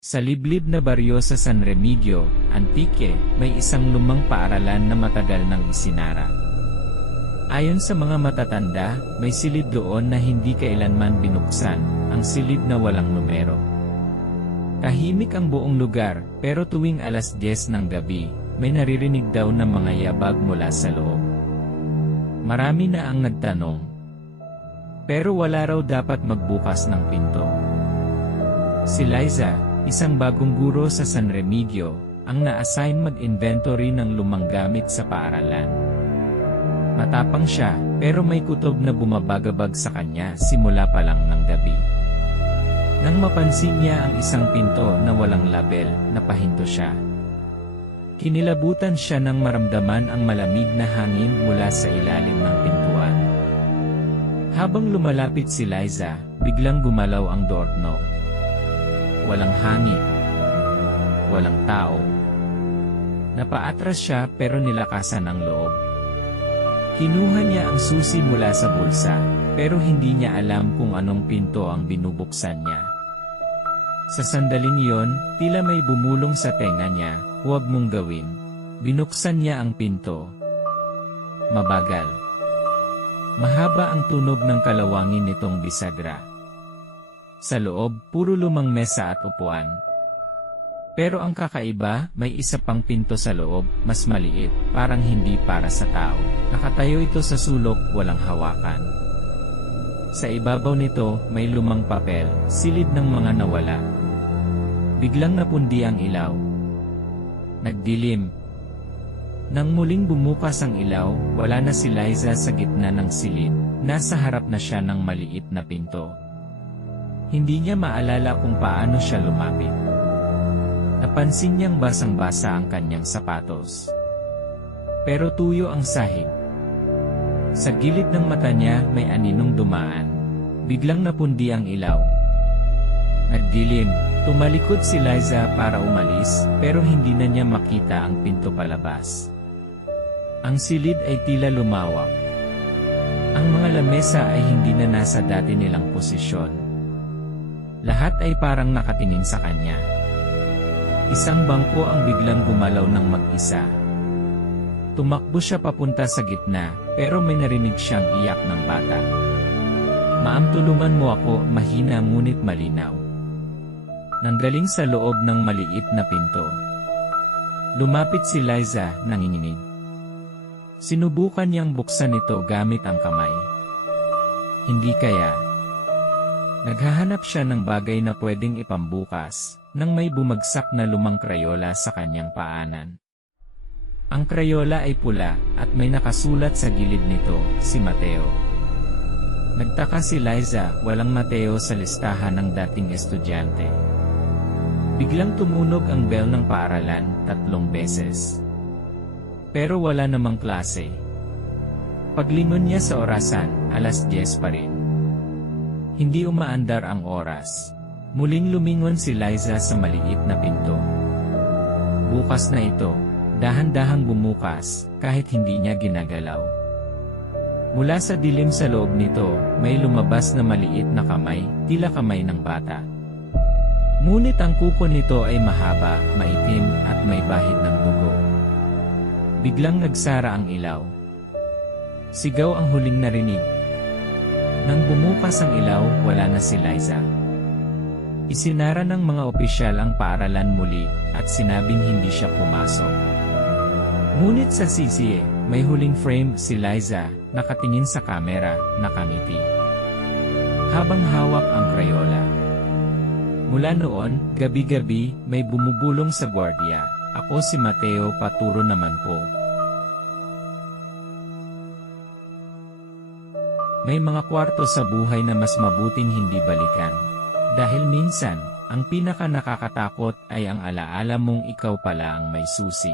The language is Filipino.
Sa liblib na baryo sa San Remigio, Antique, may isang lumang paaralan na matagal nang isinara. Ayon sa mga matatanda, may silid doon na hindi kailanman binuksan, ang silid na walang numero. Tahimik ang buong lugar, pero tuwing alas 10 ng gabi, may naririnig daw na mga yabag mula sa loob. Marami na ang nagtanong. Pero wala raw dapat magbukas ng pinto. Si Liza, isang bagong guro sa San Remigio, ang na-assign mag-inventory ng lumang gamit sa paaralan. Matapang siya, pero may kutob na bumabagabag sa kanya simula pa lang ng gabi. Nang mapansin niya ang isang pinto na walang label, napahinto siya. Kinilabutan siya nang maramdaman ang malamig na hangin mula sa ilalim ng pintuan. Habang lumalapit si Liza, biglang gumalaw ang doorknob. Walang hangin. Walang tao. Napaatras siya pero nilakasan ang loob. Kinuha niya ang susi mula sa bulsa, pero hindi niya alam kung anong pinto ang binubuksan niya. Sa sandaling iyon, tila may bumulong sa tenga niya, huwag mong gawin. Binuksan niya ang pinto. Mabagal. Mahaba ang tunog ng kalawangin nitong bisagra. Sa loob, puro lumang mesa at upuan. Pero ang kakaiba, may isa pang pinto sa loob, mas maliit, parang hindi para sa tao. Nakatayo ito sa sulok, walang hawakan. Sa ibabaw nito, may lumang papel, silid ng mga nawala. Biglang napundi ang ilaw. Nagdilim. Nang muling bumukas ang ilaw, wala na si Liza sa gitna ng silid. Nasa harap na siya ng maliit na pinto. Hindi niya maalala kung paano siya lumapit. Napansin niyang basang-basa ang kanyang sapatos. Pero tuyo ang sahig. Sa gilid ng mata niya may aninong dumaan. Biglang napundi ang ilaw. Nagdilim, tumalikod si Liza para umalis, pero hindi na niya makita ang pinto palabas. Ang silid ay tila lumawak. Ang mga lamesa ay hindi na nasa dati nilang posisyon. Lahat ay parang nakatingin sa kanya. Isang bangko ang biglang gumalaw ng mag-isa. Tumakbo siya papunta sa gitna, pero may narinig siyang iyak ng bata. Maam tulungan mo ako, mahina ngunit malinaw. Nanggaling sa loob ng maliit na pinto. Lumapit si Liza, nanginginig. Sinubukan niyang buksan ito gamit ang kamay. Hindi kaya. Naghahanap siya ng bagay na pwedeng ipambukas, nang may bumagsak na lumang krayola sa kanyang paanan. Ang krayola ay pula, at may nakasulat sa gilid nito, si Mateo. Nagtaka si Liza, walang Mateo sa listahan ng dating estudyante. Biglang tumunog ang bell ng paaralan, tatlong beses. Pero wala namang klase. Paglingon niya sa orasan, alas 10 pa rin. Hindi umaandar ang oras. Muling lumingon si Liza sa maliit na pinto. Bukas na ito, dahan-dahang bumukas, kahit hindi niya ginagalaw. Mula sa dilim sa loob nito, may lumabas na maliit na kamay, tila kamay ng bata. Ngunit ang kuko nito ay mahaba, maitim, at may bahid ng dugo. Biglang nagsara ang ilaw. Sigaw ang huling narinig. Nang bumukas ang ilaw, wala na si Liza. Isinara ng mga opisyal ang paaralan muli, at sinabing hindi siya pumasok. Ngunit sa CCA, may huling frame si Liza, nakatingin sa kamera, nakangiti. Habang hawak ang krayola. Mula noon, gabi-gabi, may bumubulong sa gwardiya. Ako si Mateo paturo naman po. May mga kwarto sa buhay na mas mabuting hindi balikan. Dahil minsan, ang pinaka nakakatakot ay ang alaala mong ikaw pala ang may susi.